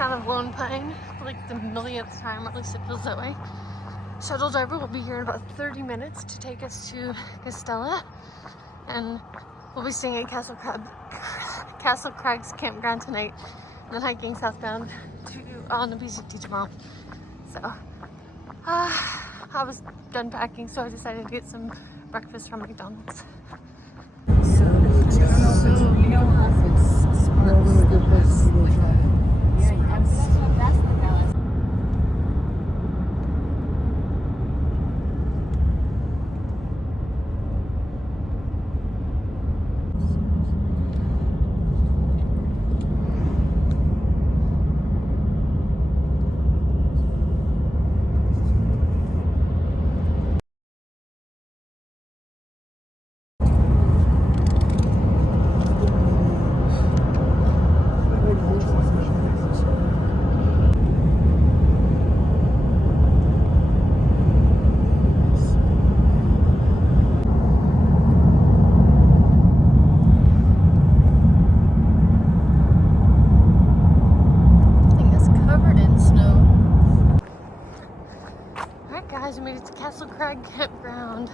town of Lone Pine for like the millionth time, or at least it feels that way. Shuttle driver will be here in about 30 minutes to take us to Castella, and we'll be staying at Castle Crag Campground tonight, and then hiking southbound on the PCT tomorrow. So I was done packing, so I decided to get some breakfast from McDonald's. We made it to Castle Crag Campground.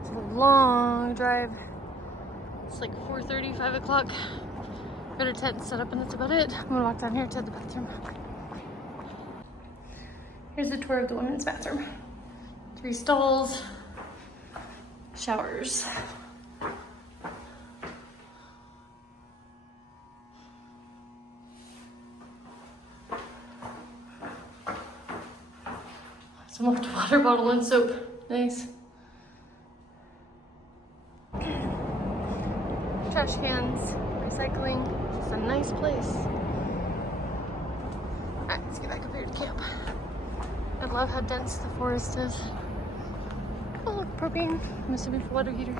It's a long drive. It's like 4:30, 5 o'clock. Got our tent set up and that's about it. I'm gonna walk down here to the bathroom. Here's the tour of the women's bathroom. 3 stalls, showers. Some left water bottle and soap. Nice. Trash cans, recycling. Just a nice place. Alright, let's get back up here to camp. I love how dense the forest is. Oh look, propane. I'm assuming for water heater.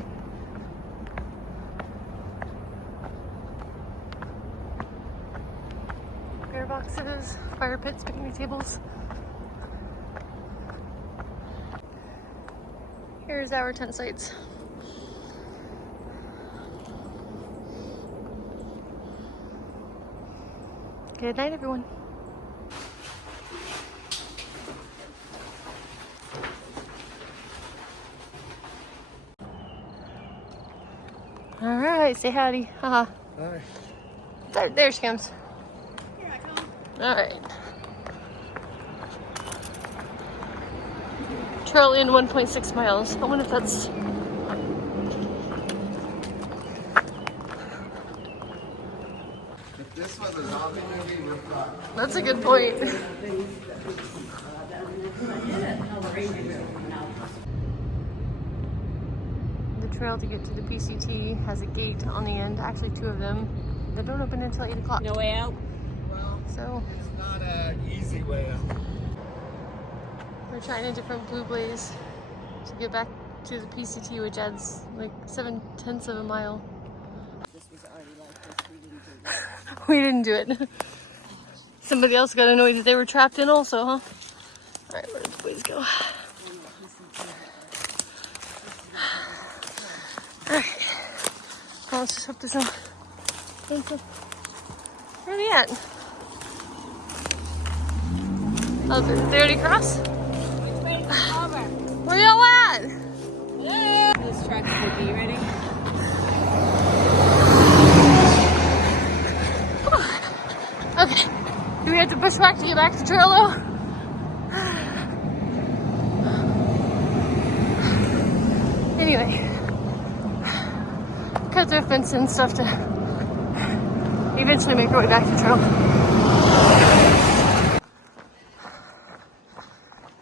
Beer boxes, fire pits, picnic tables. Here's our tent sites. Good night, everyone. All right, say howdy. Haha. Hi. There she comes. Here I come. All right. Trail in 1.6 miles. I wonder if that's... If this was a zombie movie, we're fucked. That's a good point. The trail to get to the PCT has a gate on the end, actually 2 of them. They don't open until 8 o'clock. No way out? Well, so it's not an easy way out. We're trying a different blue blaze to get back to the PCT, which adds like 7/10 of a mile. This was already like this. We didn't do it. Somebody else got annoyed that they were trapped in also, huh? Alright, where did the blaze go? Alright. Well, let's just hope there's no... Thank you. Where are they at? Oh, they already crossed? Where y'all at? Yeah. This truck's sticky. You ready? Okay. Do we have to bushwhack to get back to trail though? Anyway. Cut through a fence and stuff to eventually make our way back to trail.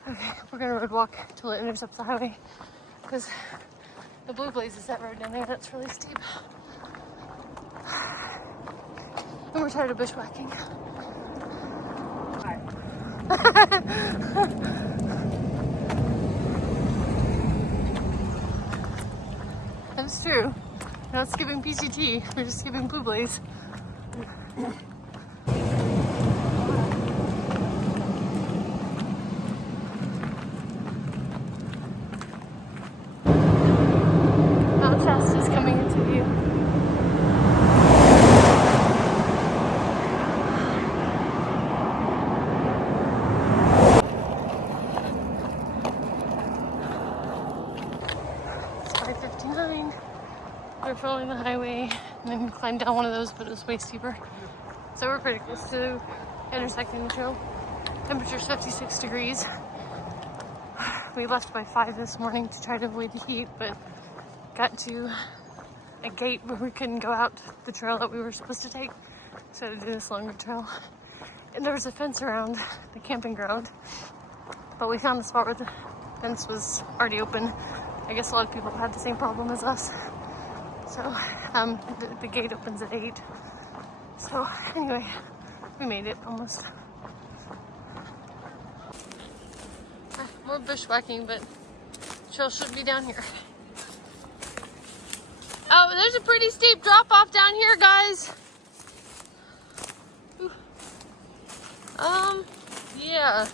Okay, we're gonna road walk till it intercepts the highway because the blue blaze is that road down there that's really steep. And we're tired of bushwhacking. That's true. We're not skipping PCT, we're just skipping blue blaze. Is coming into view. 59. We're following the highway and then climbed down one of those, but it was way steeper. So we're pretty close to intersecting the trail. Temperature's 56 degrees. We left by 5 this morning to try to avoid the heat, but got to a gate where we couldn't go out the trail that we were supposed to take. So to do this longer trail. And there was a fence around the camping ground, but we found the spot where the fence was already open. I guess a lot of people had the same problem as us. So the gate opens at 8. So anyway, we made it almost. More bushwhacking, but trail should be down here. Oh, there's a pretty steep drop off down here, guys. Ooh. Yeah.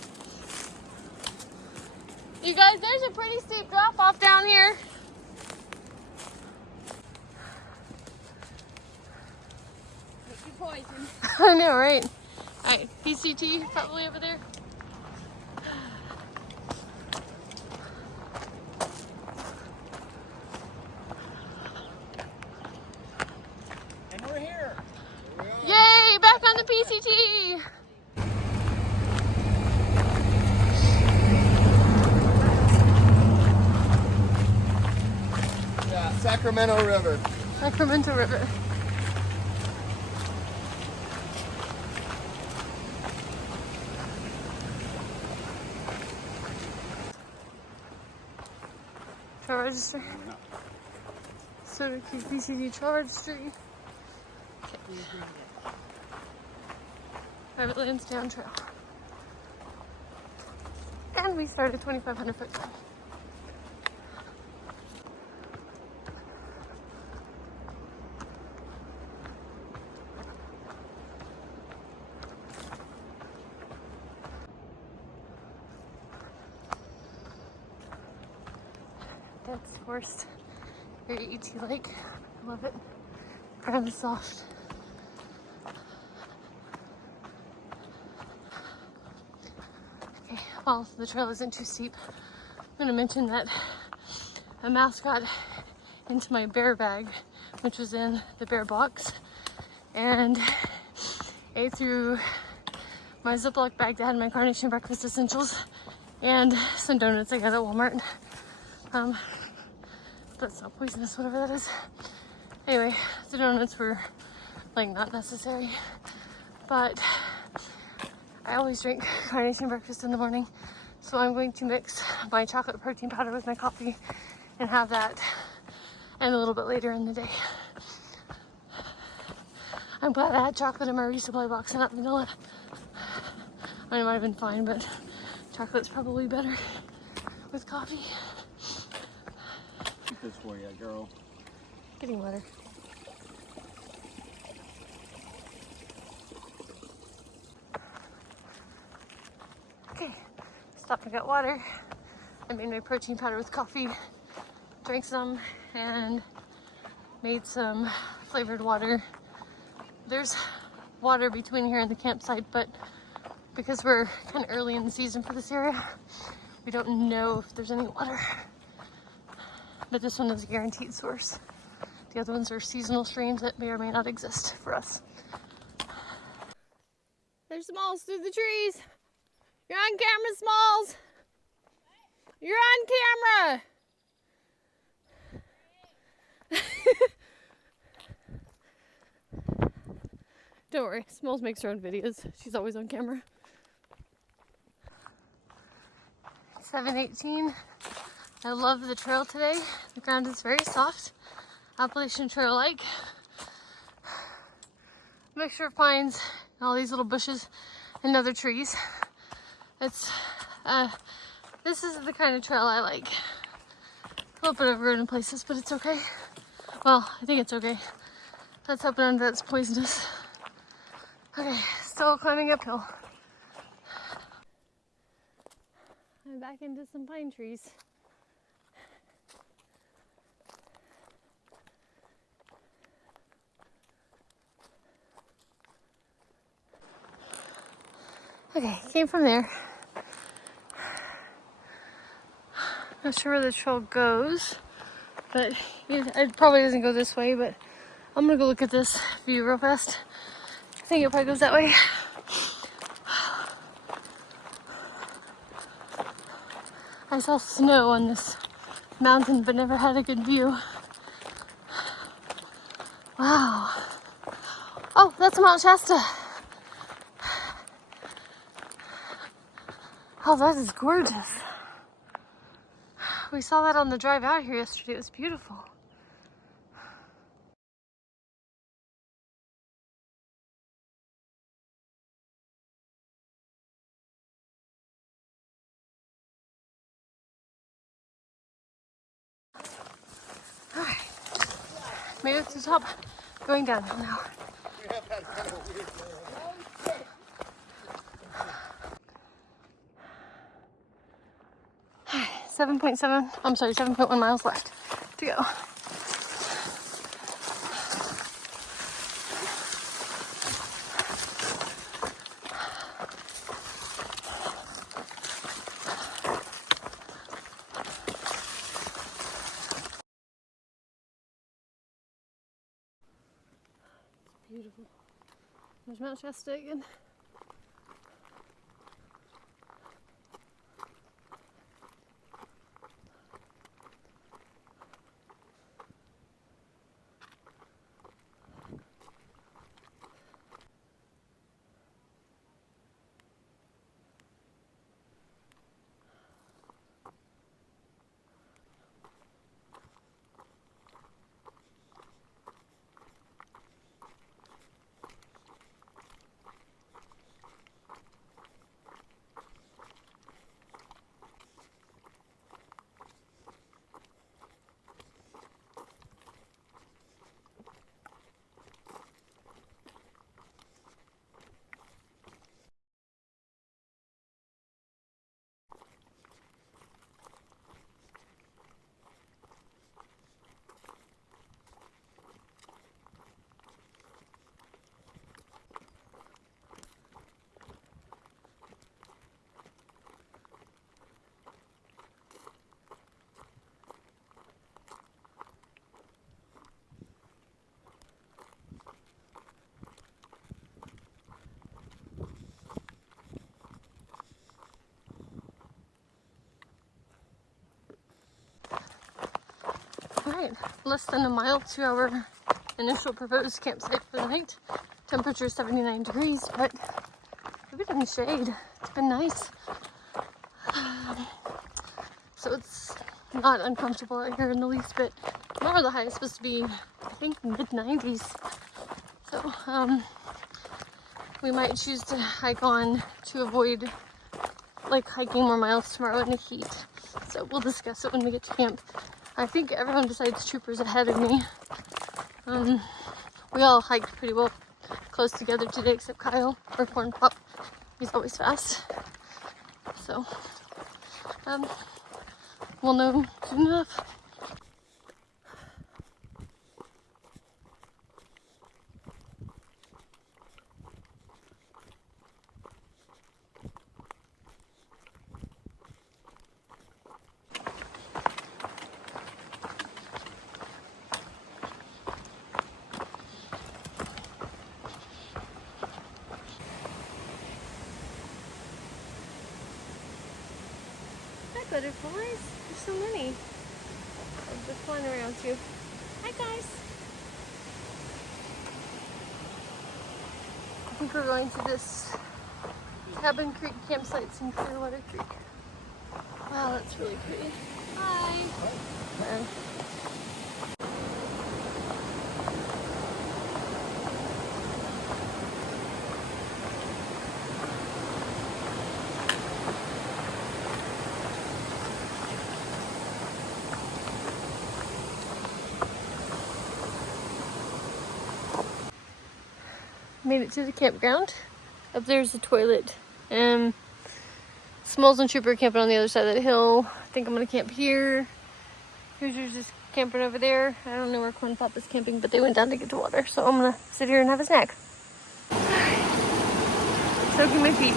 You guys, there's a pretty steep drop off down here. Poison. I know, right? Alright, PCT probably over there. And we're here. Yay, back on the PCT. Yeah, Sacramento River. Sacramento River. Trail registry. So PCT trail registry. Okay. Private Lansdowne Trail. And we started 2,500 foot climb. Dense forest, very ET like. I love it. Ground is soft. Okay, well, the trail isn't too steep. I'm gonna mention that a mouse got into my bear bag, which was in the bear box, and ate through my Ziploc bag that had my carnation breakfast essentials and some donuts I got at Walmart. That's not poisonous, whatever that is. Anyway, the donuts were like not necessary, but I always drink carnation breakfast in the morning, so I'm going to mix my chocolate protein powder with my coffee and have that, and a little bit later in the day. I'm glad I had chocolate in my resupply box and not vanilla. I mean, it might have been fine, but chocolate's probably better with coffee. Keep this for you, girl. Getting wetter. Okay, stopped and got water. I made my protein powder with coffee, drank some, and made some flavored water. There's water between here and the campsite, but because we're kind of early in the season for this area, we don't know if there's any water. But this one is a guaranteed source. The other ones are seasonal streams that may or may not exist for us. There's Smalls through the trees. You're on camera, Smalls. You're on camera. Don't worry, Smalls makes her own videos. She's always on camera. 7:18. I love the trail today. The ground is very soft, Appalachian Trail-like. Mixture of pines and all these little bushes and other trees. It's this is the kind of trail I like. A little bit overgrown in places, but it's okay. Well, I think it's okay. Let's hope none of that's poisonous. Okay, still climbing uphill. I'm back into some pine trees. Okay, came from there. Not sure where the trail goes. But it probably doesn't go this way, but I'm gonna go look at this view real fast. I think it probably goes that way. I saw snow on this mountain, but never had a good view. Wow. Oh, that's Mount Shasta. Oh, that is gorgeous. We saw that on the drive out here yesterday. It was beautiful. All right. Made it to the top. Going downhill now. 7.1 miles left to go. Beautiful. There's Mount Shasta again. Alright, less than a mile to our initial proposed campsite for the night. Temperature is 79 degrees, but we've been in the shade. It's been nice. So it's not uncomfortable out here in the least bit. Tomorrow the high is supposed to be, I think, mid-90s. So, we might choose to hike on to avoid like hiking more miles tomorrow in the heat. So we'll discuss it when we get to camp. I think everyone besides Troopers ahead of me. We all hiked pretty well close together today except Kyle or Corn Pop. He's always fast. So we'll know soon enough. Butterflies? There's so many. Oh, they're flying around too. Hi guys! I think we're going to this Cabin Creek campsites in Clearwater Creek. Wow, that's really pretty. Hi! Made it to the campground. Up there's the toilet. Smalls and Trooper are camping on the other side of the hill. I think I'm gonna camp here. Hoosiers is camping over there. I don't know where Corn Pop is camping, but they went down to get the water. So I'm gonna sit here and have a snack. Soaking my feet.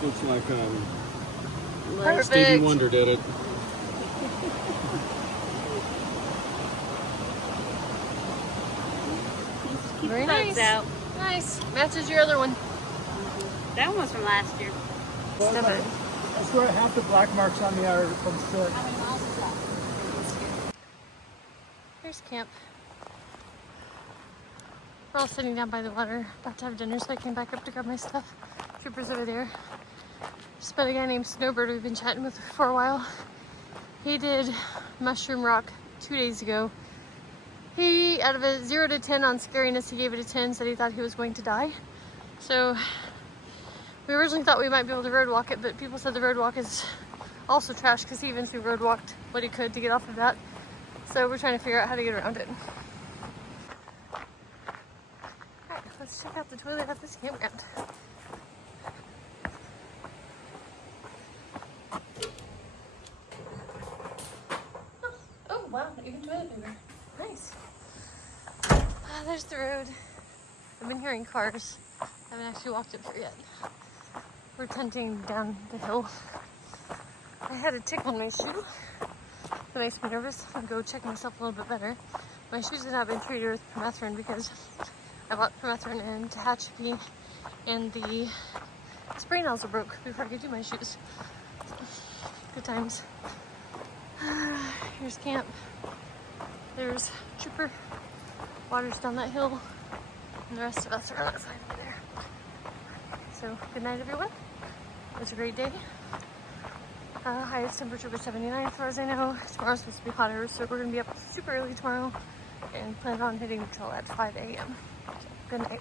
This looks like Perfect. Stevie Wonder did it. Very nice. Out. Nice. Matches your other one. That one was from last year. Step in. I swear half the black marks on me are from soot. Here's camp. We're all sitting down by the water, about to have dinner, so I came back up to grab my stuff. Troopers over there. Just met a guy named Snowbird we've been chatting with for a while. He did Mushroom Rock 2 days ago. He, out of a 0 to 10 on scariness, he gave it a 10, said he thought he was going to die. So we originally thought we might be able to road walk it, but people said the road walk is also trash because he eventually road walked what he could to get off of that. So we're trying to figure out how to get around it. Alright, let's check out the toilet at this campground. Oh wow, even toilet paper. Nice. There's the road. I've been hearing cars. I haven't actually walked it through yet. We're tenting down the hill. I had a tick on my shoe. That makes me nervous. I'll go check myself a little bit better. My shoes have not been treated with permethrin because I bought permethrin and Tehachapi and the spray nozzle broke before I could do my shoes. So, good times. Here's camp. There's Trooper. Water's down that hill. And the rest of us are on that side over there. So, good night everyone. It was a great day. Highest temperature was 79 as far as I know. Tomorrow's supposed to be hotter, so we're going to be up super early tomorrow and plan on hitting the trail at 5 a.m. So, good night.